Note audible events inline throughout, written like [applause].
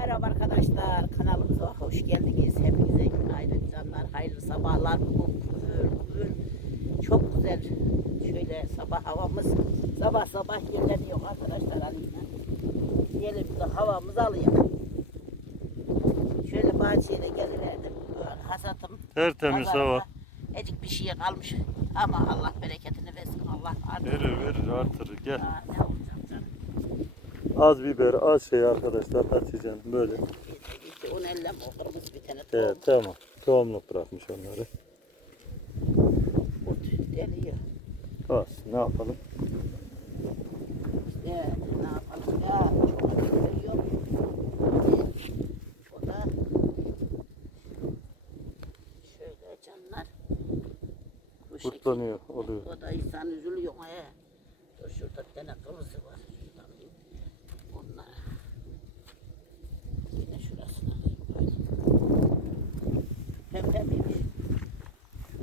Merhaba arkadaşlar, kanalımıza hoş geldiniz. Hepinize günaydın canlar, hayırlı sabahlar. Bugün bugün çok güzel şöyle sabah havamız. Sabah sabah yerleniyor arkadaşlar Ali'yle. Gelin de havamızı alayım. Şöyle bahçeye de geliverdim. Hasatım. Tertemiz hava. Ecik bir şey kalmış. Ama Allah bereketini versin. Allah artık. Verir verir artırır gel. Aa. Az biber az şey arkadaşlar Hatice'nin böyle. İşte onu ellem o kırmızı bir tane tohum. Evet tamam. Tohumluk bırakmış onları. Deliyor. Olsun ne yapalım. İşte ne yapalım ya çok getiriyor. O da şöyle canlar. Kurtlanıyor oluyor. O da insan üzülüyor. He. Dur şurada bir tane kırmızı var. Şuradan alayım. Onlara. Yine şurasını alayım. Hadi. Pembe miymiş?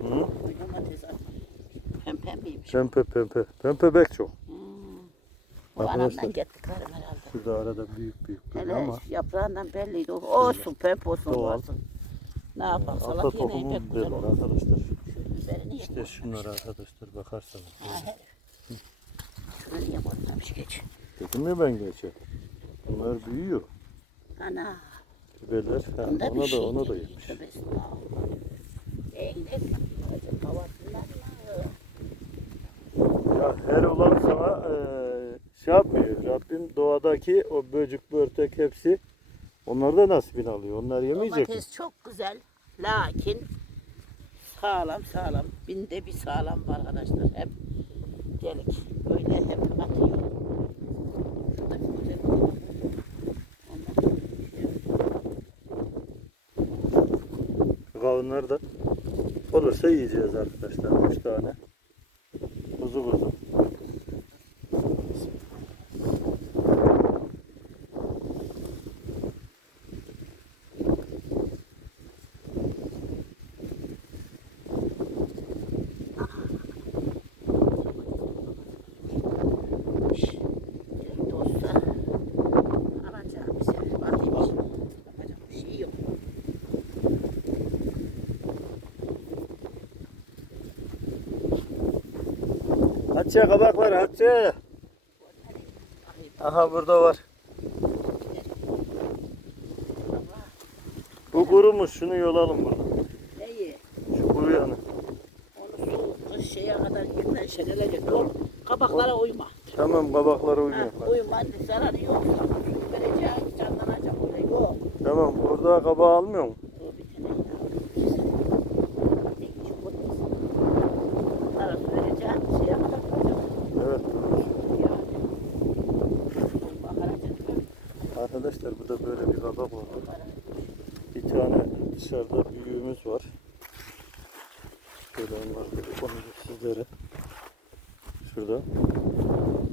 Hı? Domates atma. Pembe miymiş? Pempe pempe. Pempe bek çok. Hmm. O anamdan getti karım herhalde. Şurada arada büyük büyük büyük Hele ama yaprağından belliydi. O olsun pembe olsun. Doğal. olsun. Ne yapalım ata salak yemeği tohumu pek güzel biberler olur. arkadaşlar. Şu biberini İşte yeme. şunlar arkadaşlar bakarsanız. Şunu niye boşlamış geç. Dedim ya ben geçe. Bunlar büyüyor. Ana. Biberler ha, Bunda ona bir da şey ona da yemiş. Tövbe estağfurullah. Havasından? Ya her olan sana eee şey yapmıyor. Rabbim doğadaki o böcük, börtek hepsi onlarda nasibini alıyor. Onlar yemeyecek mi? Domates çok güzel. Lakin sağlam sağlam. Binde bir sağlam var arkadaşlar. Hep delik. Böyle hep atıyor. Şurada bir güzel bir var. Ondan sonra Kavunlar da olursa yiyeceğiz arkadaşlar. Üç tane. Kuzu kuzu. Bir dosta alacağım bir şey. Bakayım. Yapacak bir şey yok. Hatice kabak var Hatice. Aha burada var. Bu kurumuş. Şunu yolalım burada. neyi? Şu kuruyanı. Onu su kış şeye kadar yüklen şenelecek. Dur. Kabaklara uyma. Tamam kabaklara uyuyor. uyuma. Zararı yok. Vereceğin canlanacak yok. Tamam burada kabağı almıyor mu? Dur bir tane ya. Ne küçük olmasın. Bunlara su vereceğin şeye kadar duracak. Evet. Yani. Bakarak Arkadaşlar burada böyle bir kabak var. Bir tane dışarıda büyüğümüz var. Şöyle onlar onu da sizlere. Şurada.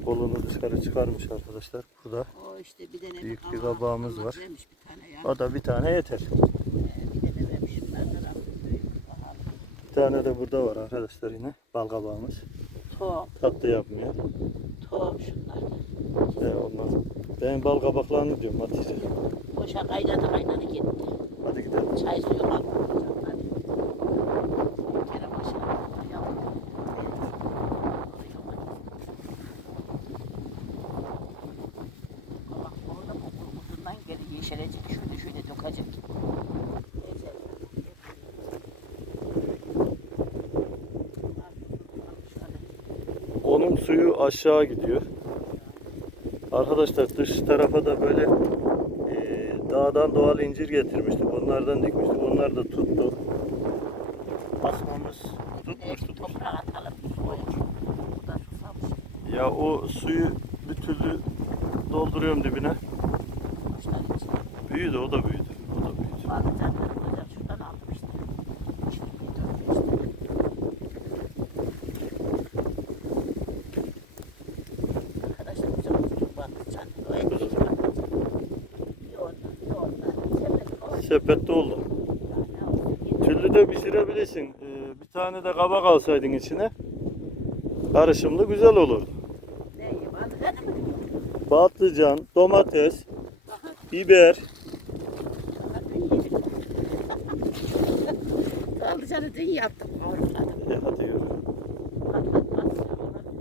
Kolunu dışarı çıkarmış arkadaşlar. Burada. O işte bir tane Büyük bir kabağı kabağımız var. vermiş bir tane ya. O da bir tane yeter. Ee, bir tane ben de Rabbim büyük bahar. Bir tane de burada var arkadaşlar yine. Bal kabağımız. Tohum, Tatlı yapmıyor. Tohum şunlar. Ee, onlar. Ben bal kabaklarını diyorum Hatice. Boşa kaynadı kaynadı gitti. Hadi gidelim. Çay suyu kalmadı canlar. Bir kere boşa yavrum. Allah orada bu kurumuzundan geri yeşerecek. Şöyle şöyle dökecek. Yeter. Şöyle. Onun suyu aşağı gidiyor. Arkadaşlar dış tarafa da böyle e, dağdan doğal incir getirmiştik. Onlardan dikmiştik. Onlar da tuttu. Asmamız tutmuş tutmuş. Ya o suyu bir türlü dolduruyorum dibine. Büyüdü o da büyüdü. O da büyüdü. Patlıcanları koyacağım. Şuradan aldım işte. Şimdi dört beş tane. Arkadaşlar güzel oldu patlıcan. O etli patlıcan. Bir ondan, bir ondan. Sepet koy. Sepette oldu. Türlü de pişirebilirsin. Ee, bir tane de kabak alsaydın içine. Karışımlı güzel olurdu. Patlıcan, domates, biber, Bunları dün yaptım, kavrukladım. E, hadi yürü. Pat pat pat savurladım.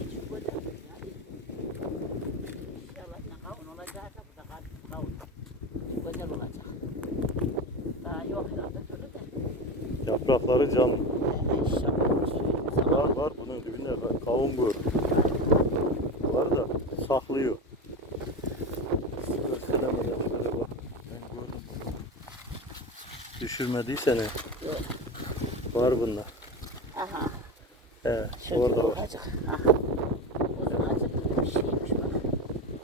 Hiç güzel yani. İnşallah ne kavun olacak da bu da kavun- kavun. Güzel olacak. Daha yok herhalde böyle de. Yaprakları sana. Var var bunun dibinde ka- kavun böğür. Var da saklıyor. Düşürmediyse ne? Yok. Var bunda. Aha. He, Şöyle orada var. olacak. Aha. Uzun acık bir şeymiş bak.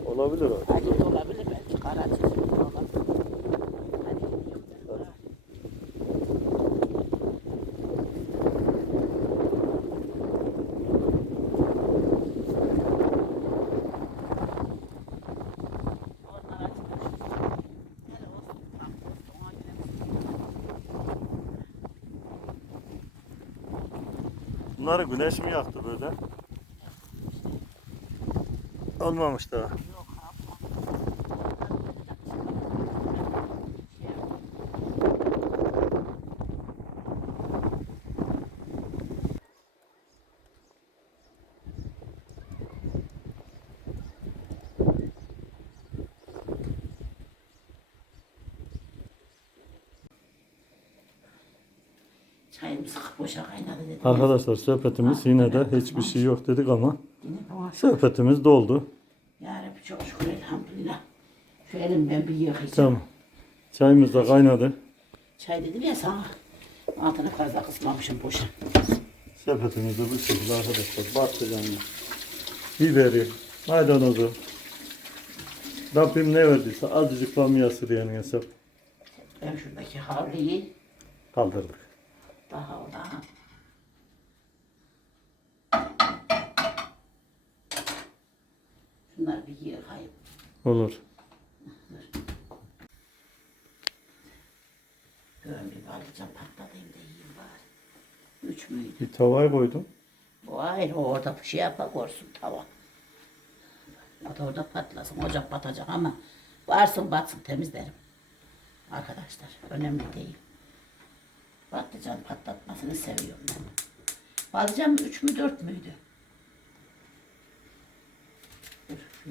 Olabilir o. Acı da olabilir belki. Kara çizim de olabilir. Hadi gidiyorum ben. Hadi. Ha. Onlar acıkmış. Hele olsun, bak, olsun, ona göre. Bunları güneş mi yaktı böyle? Olmamış daha. Çayımız boşa kaynadı dedim. Arkadaşlar sohbetimiz yine de hiçbir şey yok dedik ama Yine bana sohbetimiz doldu. Ya Rabbi çok şükür elhamdülillah. Şu elim ben bir yıkayacağım. Tamam. Çayımız da kaynadı. Çay dedim ya sana. Altını fazla kısmamışım boşa. Sepetimiz de bu şekilde arkadaşlar. Patlıcanlı. Biberi, maydanozu. Rabbim ne verdiyse azıcık bamyası diyen hesap Ben şuradaki havliyi kaldırdık. Daha o daha. Şunları bir yıkayıp. Olur. Böyle bir balıkça patlatayım da yiyeyim bari. Üç müydü? Bir tavaya koydum. Ayrı o orada bir şey yapak olsun tava. O da orada patlasın. Ocak batacak ama varsın batsın temizlerim. Arkadaşlar önemli değil. Patlıcan patlatmasını seviyorum ben. Patlıcan üç mü dört müydü? Dur, şu-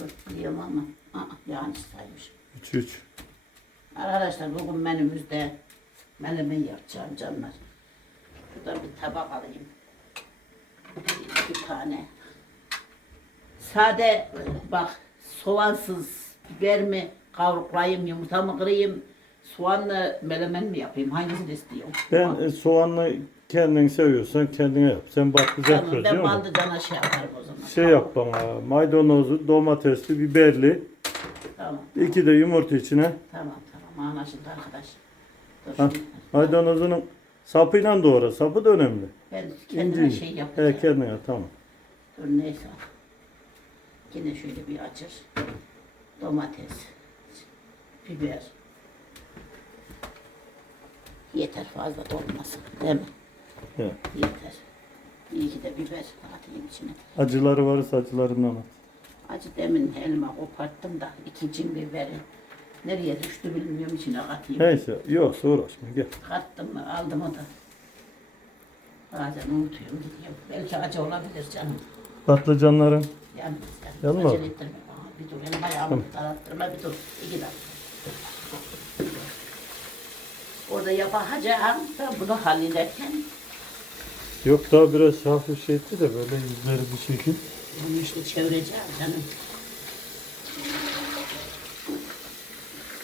Dört biliyorum ama aa, yanlış saymışım. 3-3. Arkadaşlar bugün menümüzde menemen yapacağım canlar. Şuradan bir tabak alayım. İki tane. Sade bak soğansız biber mi kavruklayayım yumurta mı kırayım soğanlı menemen mi yapayım hangisini istiyorum? Ben e, soğanla kendin seviyorsan kendine yap. Sen bak güzel Tamam, ben söylüyor musun? baldıcana şey yaparım o zaman. Şey yap bana maydanozlu, domatesli, biberli. Tamam iki de yumurta içine. tamam tamam anlaşıldı arkadaş. Dur Ha, şimdi. maydanozunun sapıyla doğra. Sapı da önemli. Ben kendime İnce. şey He yapacağım. kendine yap, tamam. Dur neyse. Yine şöyle bir açır. Domates. Biber. Yeter fazla da olmasın. Değil mi? He. Yeter. İyi ki de biber atayım içine. Acıları varsa acılarından at. Acı demin elma koparttım da ikinci biberi. Nereye düştü bilmiyorum içine katayım. Neyse yoksa uğraşma gel. Kattım mı aldım o da. Bazen unutuyorum gidiyorum. Belki acı olabilir canım. Patlıcanların Yalnız yani. Yanma. Acele ettirme. Bir dur elim ayağımı tarattırma bir dur. İki dakika. Orada yapacağım da bunu hallederken yok daha biraz hafif şey etti de böyle yüzleri bir şekil. bunu işte çevireceğim canım.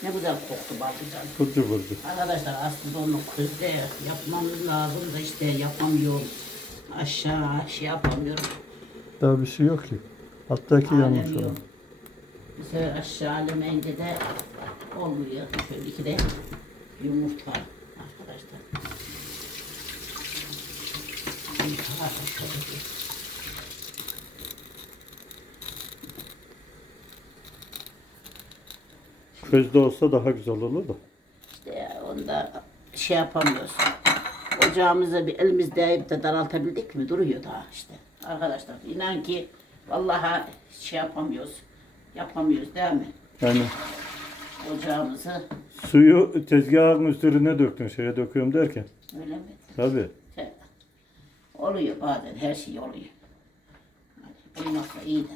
Ne güzel koktu patlıcan. Burcu burcu. Arkadaşlar aslında onu közde yapmamız lazım da işte yapamıyorum. Aşağı şey yapamıyorum. Daha bir şey yok ki. Alttaki yanmış olan. Bu sefer aşağı alemeyince de olmuyor. Şöyle iki de yumurta arkadaşlar. Yumurta bir- Közde olsa daha güzel olur da. İşte onda şey yapamıyorsun. Ocağımızı bir elimiz değip de daraltabildik mi duruyor daha işte. Arkadaşlar inan ki vallahi şey yapamıyoruz. Yapamıyoruz değil mi? Yani Ocağımızı suyu tezgahın üstüne döktün şeye döküyorum derken. öyle mi? Tabii. Oluyor bazen her şey oluyor. Olmazsa iyi de.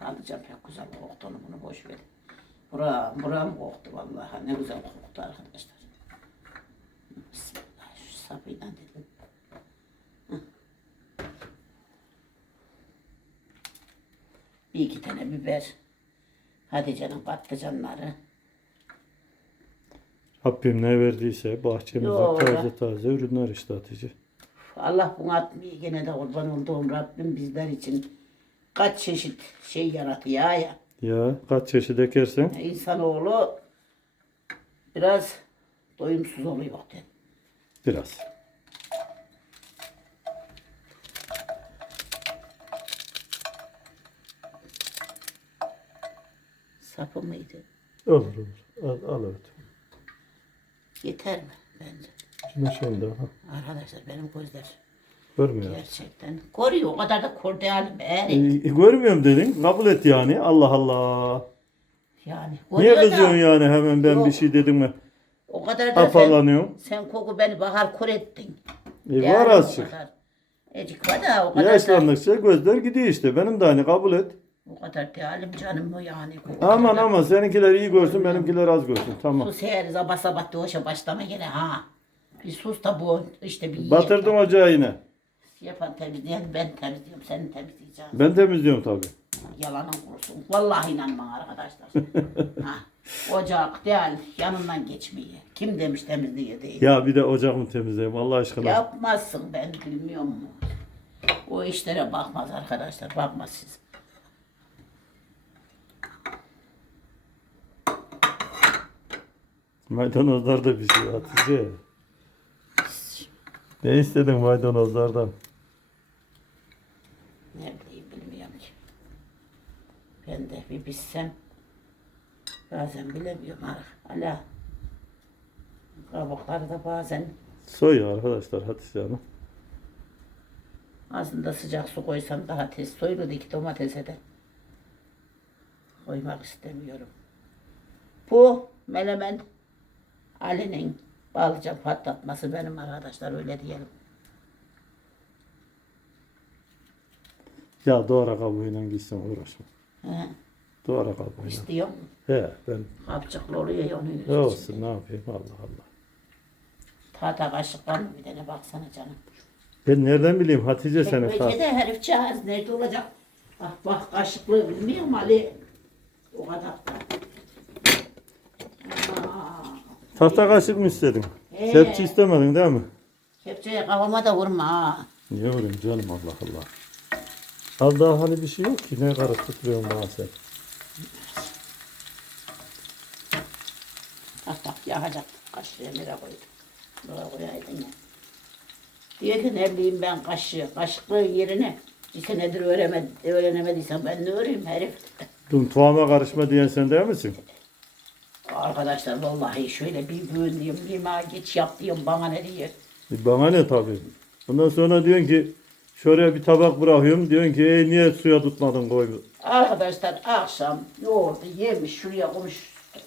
Alacağım pek güzel koktu onu bunu boş ver. Buram buram koktu vallahi ne güzel koktu arkadaşlar. Bismillah şu sapıyla dedim. Bir iki tane biber. Hatice'nin patlıcanları. Rabbim ne verdiyse bahçemize Yo, taze taze ürünler işte Hatice. Allah bunu atmıyor gene de kurban olduğum Rabbim bizler için kaç çeşit şey yaratıyor ya. Ya kaç çeşit ekersen İnsanoğlu biraz doyumsuz oluyor biraz. Sapı mıydı? Olur olur. Al, al evet. Yeter mi bence? Şimdi şöyle ha. Arkadaşlar benim gözler Görmüyor. gerçekten koruyor. O kadar da kor değilim. E, Yani, görmüyorum dedin. Kabul et yani. Allah Allah. yani Niye koruyor da kızıyorsun yani hemen ben Yok. bir şey dedim mi? O kadar da sen, Afalanıyorsun. sen koku beni bahar kor ettin. E, var o azıcık. kadar. Ecik var da o kadar da, Yaşlandıkça gözler gidiyor işte. Benim de hani kabul et. O kadar değilim canım o yani. Aman kadar. aman seninkiler iyi görsün benimkiler az görsün. Tamam. Sus her sabah sabah doğuşa başlama gene ha. Bir sus da bu işte bir Batırdın ocağı yine. Yapan temizleyen ben temizliyorum seni temizleyeceğim. Ben temizliyorum tabii. Yalanın kurusun. Vallahi inanmam arkadaşlar. [laughs] ha. Ocak değil yanından geçmeye. Kim demiş temizliğe değil. Ya bir de ocağımı temizleyeyim Allah aşkına. Yapmazsın ben bilmiyor mu? O işlere bakmaz arkadaşlar bakmaz siz. Maydanozlar da bir şey Hatice. Ne istedin maydanozlardan? Ne bileyim bilmiyorum ki. Ben de bir bilsem bazen bilemiyorum ha. Hala kabukları da bazen Soy arkadaşlar Hatice Hanım. aslında sıcak su koysam daha tez soyulur iki domatese de. Koymak istemiyorum. Bu melemen Ali'nin balcan patlatması benim arkadaşlar öyle diyelim. Ya doğra kabuğuyla gitsin uğraşma. He, Doğra kabuğuyla. istiyor mu? He ben Kapçıklı oluyor ya onun ne yüzü olsun içinde. ne yapayım Allah Allah. Tahta kaşık var mı bir tane baksana canım. Ben nereden bileyim Hatice seni ta- Çekmecede herif cihaz nerede olacak? Bak bak kaşıklı bilmiyor musun Ali? O kadar da. Aa, Tahta kaşık mı istedin? He. Sepçi istemedin değil mi? Kepçeye kafama da vurma ha. Niye vurayım canım Allah Allah. Az daha hani bir şey yok ki ne karıştırıyorsun bana sen. Bak bak yakacak. Kaşığı nereye koydum? Buraya koyaydın ya. Diyor ki ne bileyim ben kaşığı, kaşıklığın yerine bir senedir öğrenemed, öğrenemediysem ben ne öğreneyim herif. Mutfağıma karışma diyen sen değil misin? [laughs] Arkadaşlar vallahi şöyle bir diyorum, lima geç yap diyorum bana ne diyor. E Bana ne tabii. Ondan sonra diyorsun ki şuraya bir tabak bırakıyorum. Diyorsun ki "Ey, niye suya tutmadın koy. Arkadaşlar akşam yoğurdu yemiş şuraya koymuş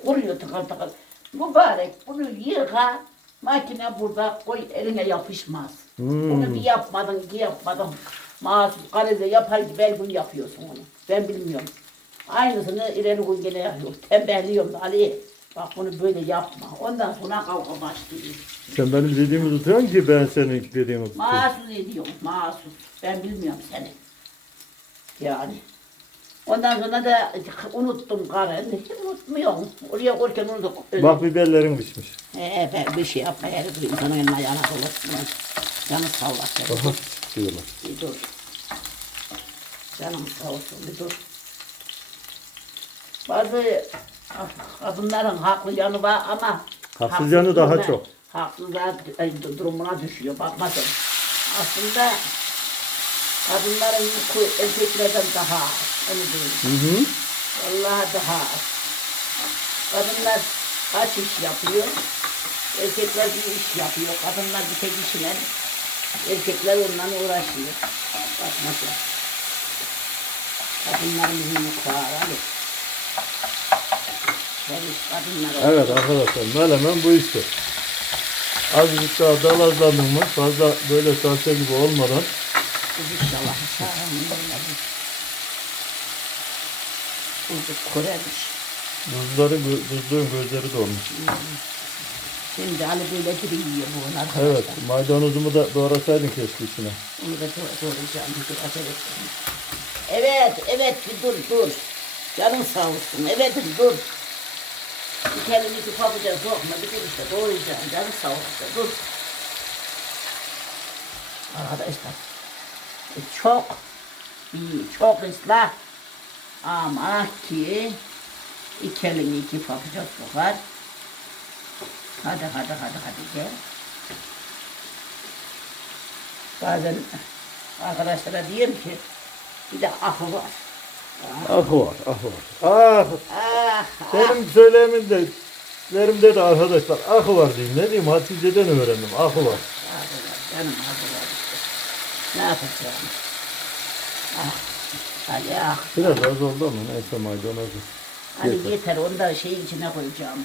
kuruyor tıkır tıkır. Mübarek bunu yıka makine burada koy eline yapışmaz. Bunu bir yapmadın ki yapmadın. Mahsus kalede yapar gibi her gün yapıyorsun onu. Ben bilmiyorum. Aynısını ileri gün gene yapıyor. Tembelliyorum Ali. Bak bunu böyle yapma. Ondan sonra kavga başlıyor. Sen benim dediğimi tutuyorsun ki ben senin dediğimi tutuyorum. Mahsus ediyorum, mahsus. Ben bilmiyorum seni. Yani. Ondan sonra da unuttum karın. Hiç unutmuyorum. Oraya koyarken unuttum. Bak biberlerin pişmiş. Ee, ben bir şey yapmaya herif insanın eline ayağına dolaştım. Canım sağ olasın. Aha diyorlar. Bir dur. Canım sağ olsun bir dur. Bazı kadınların haklı yanı var ama Haksız yanı daha çok. Haksızlar e, durumuna düşüyor bakmasın. Aslında kadınların yükü erkeklerden daha az. Onu diyeyim. Hı hı. Vallahi daha az. Kadınlar kaç iş yapıyor? Erkekler bir iş yapıyor. Kadınlar bir tek işine Erkekler onunla uğraşıyor. Bakmasın. Kadınlarımızın mutfağı Ali. Servis kadınlar Evet arkadaşlar melemen bu işte. Azıcık daha dalazlandın mı fazla böyle salça gibi olmadan inşallah sağlam böyle bir Kuzu kuremiş. buzları, buzluğun gözleri dolmuş. Şimdi Ali böyle diri yiyor bu arkadaşlar. Evet maydanozumu da doğrasaydın keşke içine. Onu da doğ- doğrayacağım. Bir dur acele ettim. Evet, evet bir dur dur. Canın sağ olsun. Evet dur. Bir kendimizi pabuca sokma. Bir dur işte doğrayacağım. Canın sağ olsun. Dur. Arkadaşlar. e, Çok iyi, çok ıslah. Ama ki iki elini iki pabuca sokar. Hadi hadi hadi hadi gel. Bazen arkadaşlara diyorum ki bir de ahı var. Ah var, ah var. Ah, Ah, benim söyleyemin de, lerimde de arkadaşlar ah var diyeyim. Ne diyeyim Hatice'den öğrendim ah var. ahı var. Canım ahı var işte. Ne yapacağım? Ah, hadi ah. Biraz az oldu ama neyse maydanozu. Hani Yeter. onu da şeyin içine koyacağım.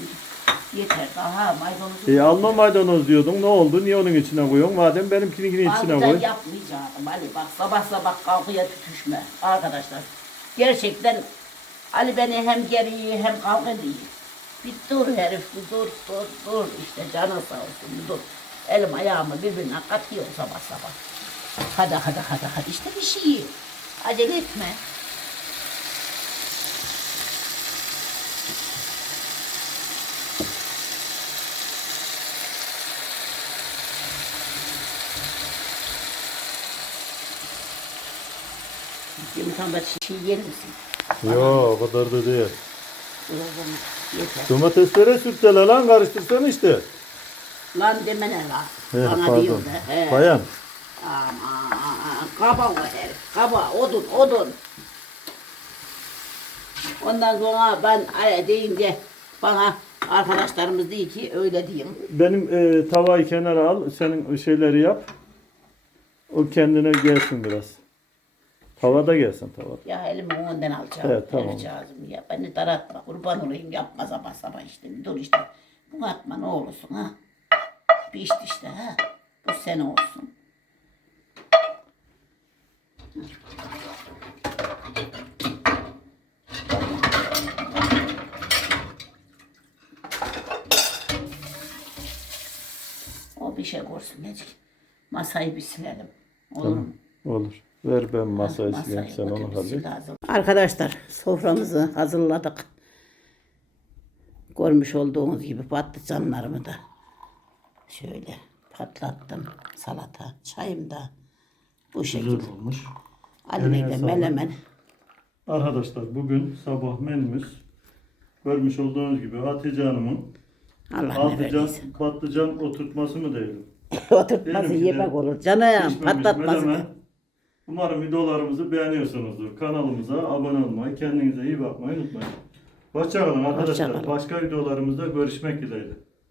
Yeter daha maydanozu. E, alma maydanoz diyordun ne oldu? Niye onun içine koyuyorsun? Madem benimkininkini içine Bazen koy. yapmayacağım Ali bak sabah sabah kalkıya tutuşma arkadaşlar. Gerçekten Ali beni hem geriyi hem kavga ediyor. Bir dur herif dur dur dur işte canı sağ olsun dur. Elim ayağımı birbirine katıyor sabah sabah. Hadi hadi hadi hadi işte bir şey. Acele etme. Yumurtamda çiğ yer misin? Yok o kadar da değil. Zaman yeter. Domateslere sürtele lan karıştırsan işte. Lan demene lan. He, Bana pardon. da. He. Bayan. Aman, kaba o herif. Kaba, odun, odun. Ondan sonra ben ay deyince bana arkadaşlarımız diyor ki öyle diyeyim. Benim e, tavayı kenara al. Senin şeyleri yap. O kendine gelsin biraz. Tavada gelsin tavada. Ya elimi ondan alacağım. Evet, tamam. Vereceğim Ya beni daratma kurban olayım yapma sabah sabah işte. Dur işte. Bunu atma ne olursun ha. Bir işte ha. Bu sene olsun. O bir şey Necik. Masayı bir silelim. Olur mu? Olur. Ver ben Masayı sileyim sen onu hallet. Arkadaşlar soframızı hazırladık. Görmüş olduğunuz gibi patlıcanlarımı da şöyle patlattım. Salata, çayım da bu şekilde. Güzel olmuş. Eline de melemen. Arkadaşlar bugün sabah menümüz görmüş olduğunuz gibi Hatice Hanım'ın Allah patlıcan, patlıcan oturtması mı diyelim? [laughs] Oturtması yemek olur. Canım patlatması. melemen. Umarım videolarımızı beğeniyorsunuzdur. Kanalımıza abone olmayı, kendinize iyi bakmayı unutmayın. Hoşçakalın arkadaşlar. Hoşça. Başka videolarımızda görüşmek dileğiyle.